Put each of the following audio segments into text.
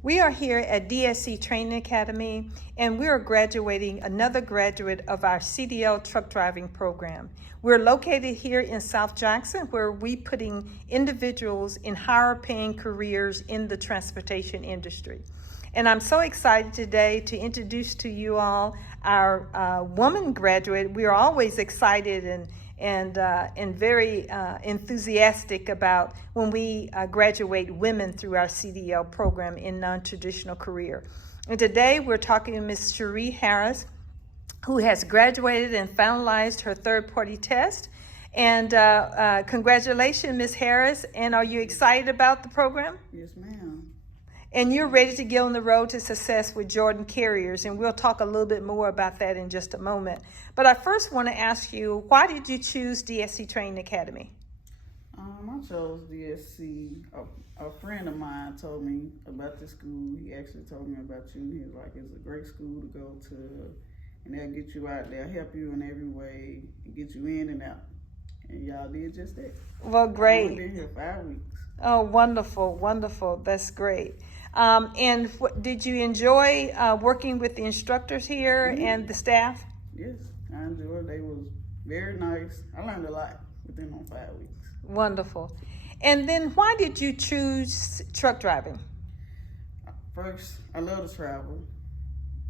We are here at DSC Training Academy, and we are graduating another graduate of our CDL truck driving program. We're located here in South Jackson, where we're putting individuals in higher paying careers in the transportation industry. And I'm so excited today to introduce to you all our woman graduate. We are always excited and very enthusiastic about when we graduate women through our CDL program in non-traditional career. And today we're talking to Ms. Cherie Harris, who has graduated and finalized her third-party test. And congratulations, Ms. Harris. And are you excited about the program? Yes, ma'am. And you're ready to get on the road to success with Jordan Carriers, and we'll talk a little bit more about that in just a moment. But I first want to ask you, why did you choose DSC Training Academy? I chose DSC. A friend of mine told me about this school. He actually told me about you. He was like, it's a great school to go to, and they'll get you out there, help you in every way, and get you in and out. And y'all did just that. Well, great. I've been here 5 weeks. Oh, wonderful, wonderful. That's great. And did you enjoy working with the instructors here and the staff? Yes, I enjoyed it. They was very nice. I learned a lot within those 5 weeks. Wonderful. And then why did you choose truck driving? First, I love to travel,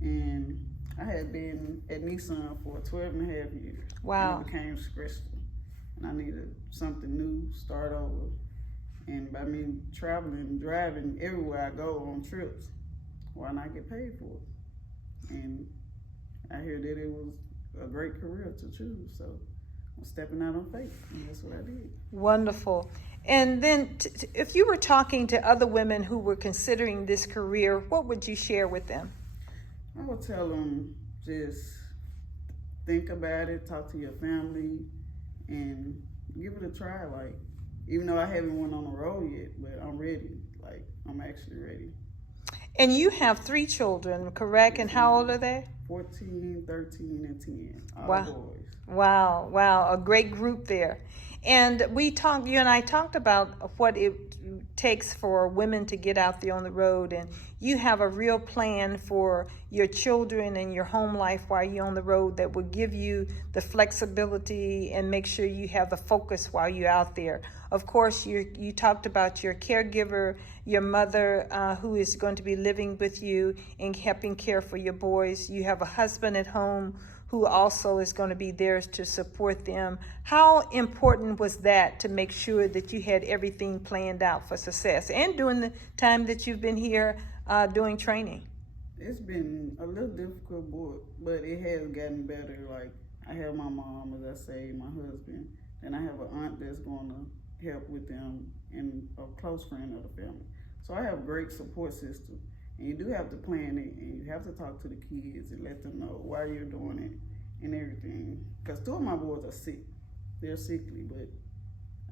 and I had been at Nissan for 12 and a half years. Wow. And it became stressful, and I needed something new, start over. And by me traveling and driving everywhere I go on trips, why not get paid for it? And I hear that it was a great career to choose, so I'm stepping out on faith, and that's what I did. Wonderful. And then if you were talking to other women who were considering this career, what would you share with them? I would tell them just think about it, talk to your family, and give it a try. Like, even though I haven't went on the road yet, but I'm ready. Like, I'm actually ready. And you have 3 children, correct? And how old are they? 14, 13, and 10. All Wow. boys. Wow, wow, a great group there. And you and I talked about what it takes for women to get out there on the road, and you have a real plan for your children and your home life while you're on the road that will give you the flexibility and make sure you have the focus while you're out there. Of course, you talked about your caregiver, your mother who is going to be living with you and helping care for your boys. You have a husband at home who also is going to be there to support them. How important was that to make sure that you had everything planned out for success and during the time that you've been here doing training? It's been a little difficult, but it has gotten better. Like, I have my mom, as I say, my husband, and I have an aunt that's going to help with them and a close friend of the family. So I have a great support system. And you do have to plan it, and you have to talk to the kids and let them know why you're doing it and everything. Because 2 of my boys are sick. They're sickly, but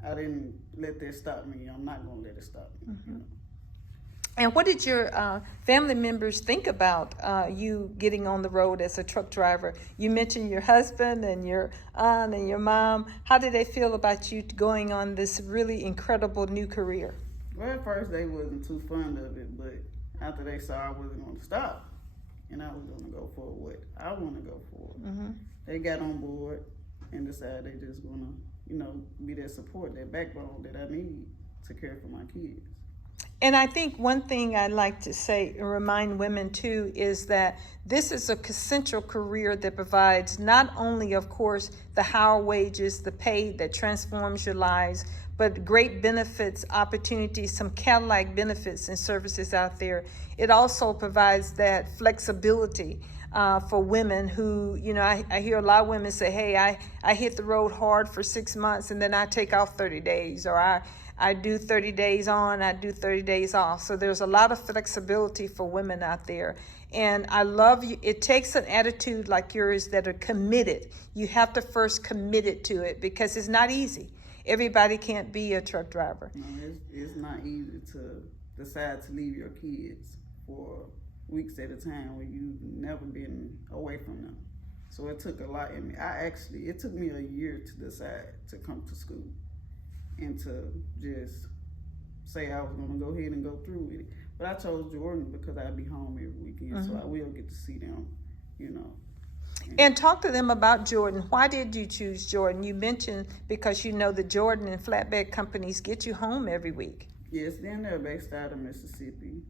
I didn't let that stop me. I'm not going to let it stop me. Mm-hmm. You know? And what did your family members think about you getting on the road as a truck driver? You mentioned your husband and your aunt and your mom. How did they feel about you going on this really incredible new career? Well, at first they wasn't too fond of it, but after they saw I wasn't going to stop and I was going to go for what I want to go for, they got on board and decided they just going to, be that support, that backbone that I need to care for my kids. And I think one thing I'd like to say and remind women too is that this is a essential career that provides not only, of course, the higher wages, the pay that transforms your lives, but great benefits, opportunities, some Cadillac benefits and services out there. It also provides that flexibility for women who, I hear a lot of women say, hey, I hit the road hard for 6 months and then I take off 30 days, or I do 30 days on, I do 30 days off. So there's a lot of flexibility for women out there. And I love you. It takes an attitude like yours that are committed. You have to first commit it to it because it's not easy. Everybody can't be a truck driver. No, it's not easy to decide to leave your kids for weeks at a time when you've never been away from them. So it took a lot in me. It took me a year to decide to come to school and to just say I was going to go ahead and go through with it. But I chose Jordan because I'd be home every weekend, so I will get to see them, you know. And talk to them about Jordan. Why did you choose Jordan? You mentioned because you know the Jordan and flatbed companies get you home every week. Yes, then they're based out of Mississippi,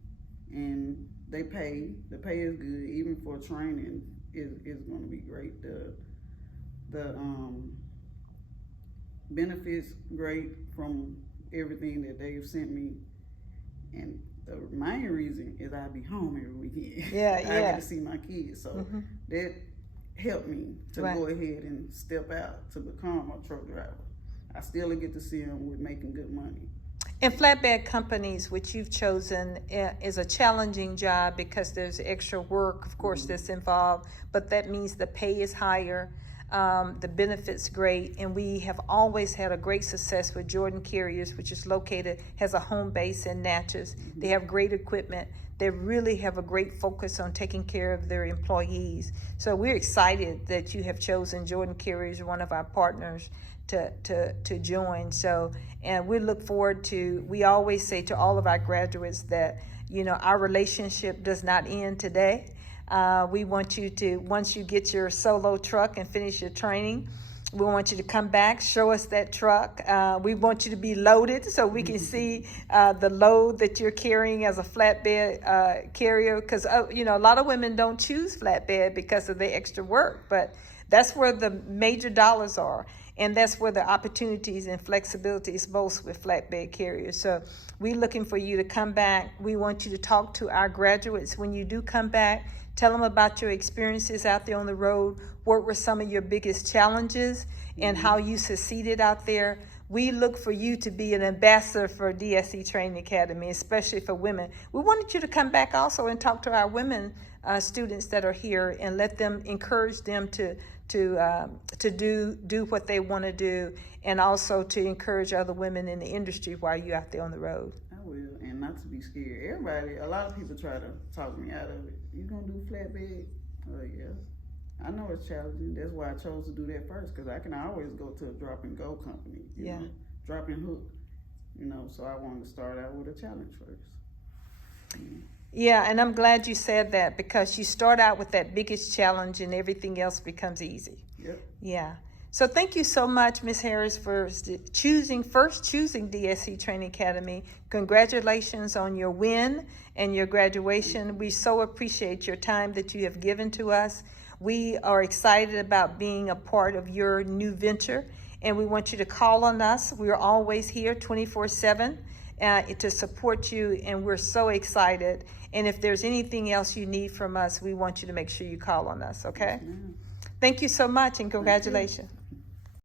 and the pay is good, even for training is going to be great. The benefits great from everything that they've sent me, and the main reason is I'll be home every weekend. Yeah, I yeah. get to see my kids, so that helped me to go ahead and step out to become a truck driver. I still get to see them with making good money. And flatbed companies, which you've chosen, is a challenging job because there's extra work, of course, that's involved, but that means the pay is higher, the benefits great, and we have always had a great success with Jordan Carriers, which is located, has a home base in Natchez. They have great equipment. They really have a great focus on taking care of their employees. So we're excited that you have chosen Jordan Carriers, one of our partners, to join. So, and we look forward to, we always say to all of our graduates that, you know, our relationship does not end today. We want you to, once you get your solo truck and finish your training, we want you to come back, show us that truck. We want you to be loaded so we can see the load that you're carrying as a flatbed carrier. Because, you know, a lot of women don't choose flatbed because of the extra work, but that's where the major dollars are. And that's where the opportunities and flexibility is most with flatbed carriers. So we're looking for you to come back. We want you to talk to our graduates when you do come back. Tell them about your experiences out there on the road. What were some of your biggest challenges and how you succeeded out there? We look for you to be an ambassador for DSC Training Academy, especially for women. We wanted you to come back also and talk to our women students that are here and let them, encourage them to do what they want to do, and also to encourage other women in the industry while you're out there on the road. I will, and not to be scared. Everybody, a lot of people try to talk me out of it. You gonna do flatbed? Oh yeah. I know it's challenging. That's why I chose to do that first, because I can always go to a drop and go company. You know, drop and hook. You know, so I wanted to start out with a challenge first. Yeah, and I'm glad you said that, because you start out with that biggest challenge and everything else becomes easy. Yep. Yeah. So thank you so much, Ms. Harris, for choosing DSC Training Academy. Congratulations on your win and your graduation. We so appreciate your time that you have given to us. We are excited about being a part of your new venture, and we want you to call on us. We are always here 24/7 to support you, and we're so excited. And if there's anything else you need from us, we want you to make sure you call on us, okay? Yeah. Thank you so much, and congratulations.